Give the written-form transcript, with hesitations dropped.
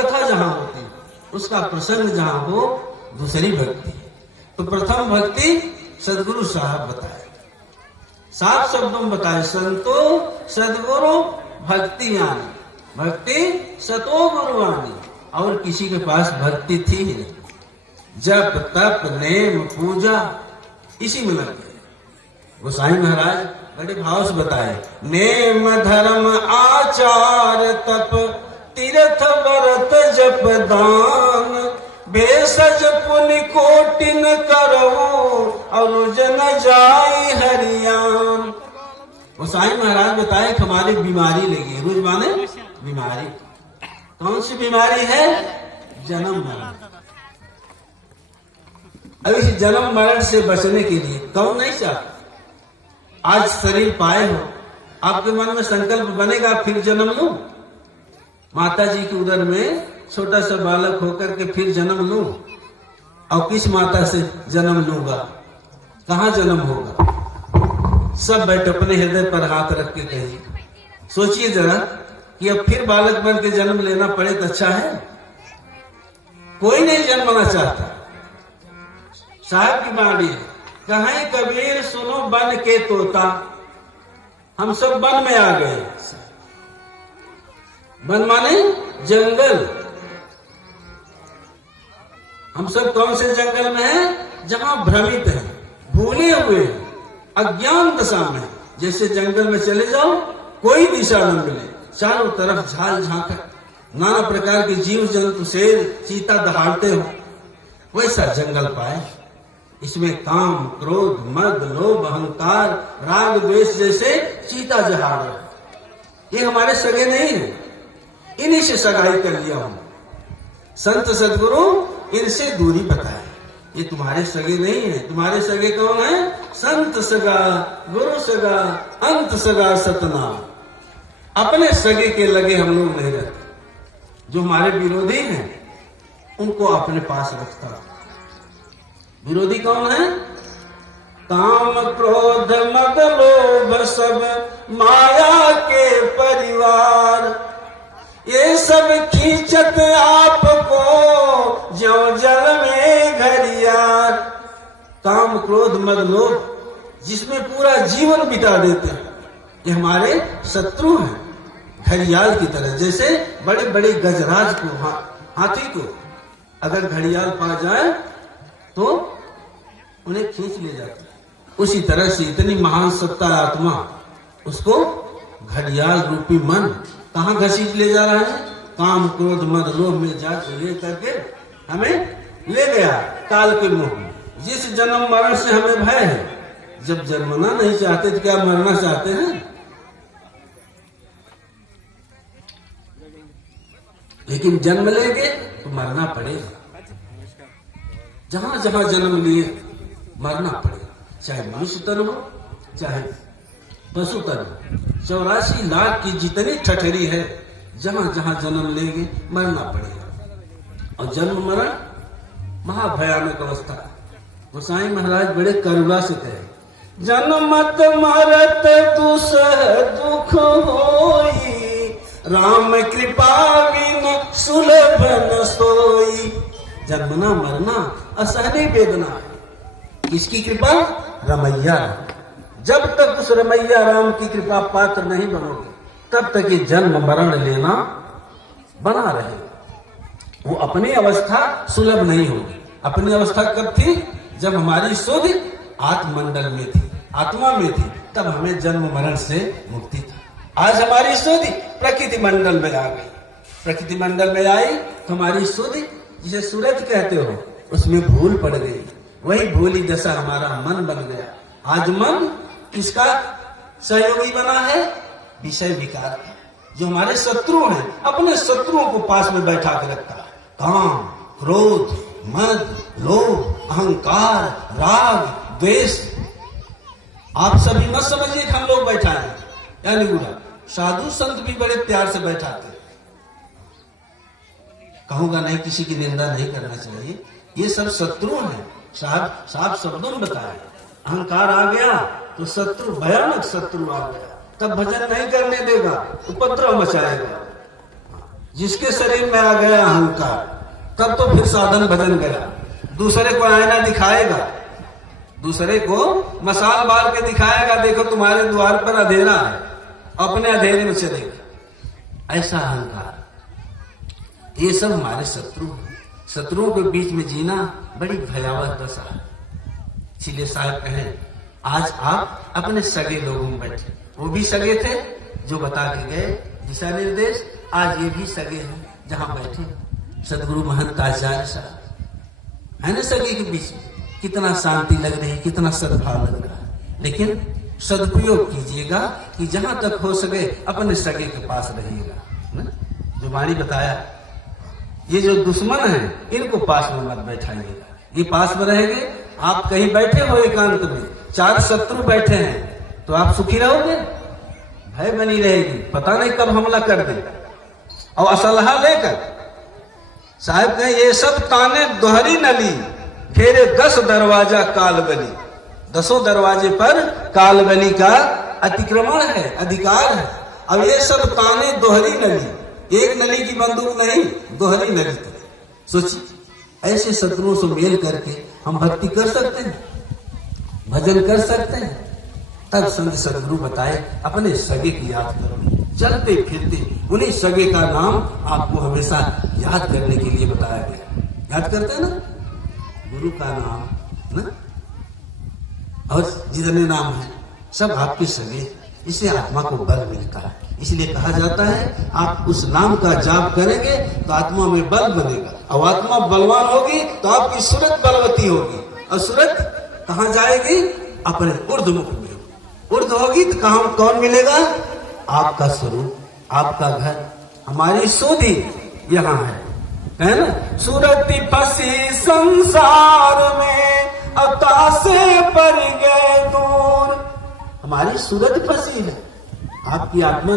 कथा जहां होती, उसका प्रसंग जहां हो, दूसरी भक्ति। तो प्रथम भक्ति सदगुरु साहब बताए, 7 शब्दों में बताए, संतो सदगुरु भक्ति आनी, भक्ति सतो गुरुवानी। और किसी के पास भक्ति थी ही नहीं, जप तप नेम पूजा इसी में लग गए। गोसाई महाराज बड़े भाव से बताए, नेम धर्म आचार तप तीर्थ व्रत जप दान, भेषज पुण्य कोटिन करऊ और जन जाई हरियान। गोसाई महाराज बताए कि हमारी बीमारी लगी, रोज माने बीमारी। कौन सी बीमारी है? जन्म मरण। अब इस जन्म मरण से बचने के लिए कौन नहीं चाहता? आज शरीर पाए हो, आपके मन में संकल्प बनेगा फिर जन्म लूं, माता जी के उदर में छोटा सा बालक होकर के फिर जन्म लूं। और किस माता से जन्म लूंगा, कहां जन्म होगा? सब बैठे अपने हृदय पर हाथ रख के कहिए, सोचिए जरा कि अब फिर बालक बन के जन्म लेना पड़े तो अच्छा है? कोई नहीं जन्मना चाहता। साहब की बाणी है, कहें कबीर सुनो बन के तोता, हम सब वन में आ गए। वन माने जंगल। हम सब कौन से जंगल में हैं? जहां भ्रमित है, भूले हुए, अज्ञान दशा में। जैसे जंगल में चले जाओ, कोई दिशा न मिले, चारों तरफ झाल झांकर नाना प्रकार के जीव जंतु, शेर चीता दहाड़ते हो, वैसा जंगल पाए। इसमें काम क्रोध मद लोभ अहंकार राग द्वेष जैसे चीता जहाड़। ये हमारे सगे नहीं है, इन्हीं से सगाई कर लिया हूं। संत सदगुरु इनसे दूरी बताए, ये तुम्हारे सगे नहीं है। तुम्हारे सगे कौन है? संत सगा, गुरु सगा, अंत सगा सतनाम। अपने सगे के लगे हम लोग नहीं रहते। जो हमारे विरोधी हैं उनको अपने पास रखता। विरोधी कौन है? काम क्रोध मद लोभ सब माया के परिवार, ये सब खींचत आपको जो जल में घड़ियार। काम क्रोध मद लोभ जिसमें पूरा जीवन बिता देते हैं, ये हमारे शत्रु हैं, घड़ियाल की तरह। जैसे बड़े बड़े गजराज को, हाथी को अगर घड़ियाल पा जाए तो उन्हें खींच ले जाता है, उसी तरह से इतनी महान सत्ता आत्मा, उसको घड़ियाल रूपी मन कहां घसीट ले जा रहा है? काम क्रोध मद लोभ में जाकर ले करके हमें ले गया काल के मुंह में। जिस जन्म मरण से हमें भय है, जब जन्मना नहीं चाहते तो क्या मरना चाहते हैं? लेकिन जन्म लेंगे तो मरना पड़ेगा। जहां जहां जन्म लिए मरना पड़ेगा, चाहे मनुष्य तन हो चाहे पशु तन हो। 84 लाख की जितनी ठठरी है, जहां जहां जन्म लेंगे मरना पड़ेगा। और जन्म मरण महाभयानक अवस्था। गोसाई महाराज बड़े करुणा से कहे, जन्मत मरत दुसह दुख होई, राम कृपा बिन सुलभ न सोई। जन्मना मरना असहनीय वेदना है। किसकी कृपा? रमैया। जब तक उस रमैया राम की कृपा पात्र नहीं बनोगे, तब तक ये जन्म मरण लेना बना रहे। वो अपनी अवस्था सुलभ नहीं होगी। अपनी अवस्था कब थी? जब हमारी सुध आत्ममंडल में थी, आत्मा में थी, तब हमें जन्म मरण से मुक्ति था। आज हमारी सुध प्रकृति मंडल में आ गई। प्रकृति मंडल में आई तो हमारी सुध, जिसे सूरज कहते हो, उसमें भूल पड़ गई। वही भूली दशा हमारा मन बन गया। आज मन किसका सहयोगी बना है? विषय विकार का। जो हमारे शत्रु हैं, अपने शत्रुओं को पास में बैठा के रखता है। काम क्रोध मद लोभ अहंकार राग द्वेष। आप सभी मत समझिए कि हम लोग बैठा है, यानी बुरा। साधु संत भी बड़े प्यार से बैठाते। कहूंगा नहीं, किसी की निंदा नहीं करना चाहिए। ये सब शत्रु हैं, साफ शब्दों में बताया। अहंकार आ गया तो शत्रु, भयानक शत्रु आ गया, तब भजन नहीं करने देगा, उपद्रव मचाएगा। जिसके शरीर में आ गया अहंकार, तब तो फिर साधन भजन गया। दूसरे को आईना दिखाएगा, दूसरे को मसाल बाल के दिखाएगा, देखो तुम्हारे द्वार पर अंधेरा है, अपने अंधेरे में चलेगा। ऐसा अहंकार, ये सब हमारे शत्रु हैं। शत्रुओं के बीच में जीना बड़ी भयावह दशा है। इसीलिए साहब कहें, आज आप अपने सगे लोगों में बैठे, वो भी सगे थे जो बता के गए दिशा निर्देश, आज ये भी सगे हैं जहां बैठे सदगुरु महंत आचार्य साहब है ना। सगे के बीच में कितना शांति लग रही है, कितना सद्भाव लग रहा है। लेकिन सदुपयोग कीजिएगा कि जहां तक हो सके अपने सगे के पास रहिएगा। जो वाणी बताया, ये जो दुश्मन है इनको पास में मत बैठाइएगा। ये पास में रहेंगे, आप कहीं बैठे हो एकांत में, चार शत्रु बैठे हैं, तो आप सुखी रहोगे? भय बनी रहेगी, पता नहीं कब हमला कर दे। और असलहा लेकर साहब कहें, ये सब ताने दोहरी नली, घेरे 10 दरवाजा कालबली। 10 दरवाजे पर कालबली का अतिक्रमण है, अधिकार है। अब ये सब ताने दोहरी नली, एक नली की बंदूक नहीं, दोहरी नली। सोचिए, ऐसे शत्रुओं से मेल करके हम भक्ति कर सकते हैं, भजन कर सकते हैं। तब संत सदगुरु बताए, अपने सगे की याद करो, चलते फिरते उन्हीं सगे का नाम आपको हमेशा याद करने के लिए बताया गया। याद करते हैं ना, गुरु का नाम ना, और जितने नाम है सब आपके सगे, इससे आत्मा को बल मिलता है। इसलिए कहा जाता है, आप उस नाम का जाप करेंगे तो आत्मा में बल बनेगा, और आत्मा बलवान होगी तो आपकी सूरत बलवती होगी। और सूरत कहाँ जाएगी? अपने ऊर्ध्वमुख में। ऊर्ध्व होगी तो कहाँ कौन मिलेगा? आपका स्वरूप, आपका घर, हमारी सोधी यहाँ है ना। सूरत फंसी संसार में, अतासे पर गए दूर। हमारी सूरत फंसी है, आपकी आत्मा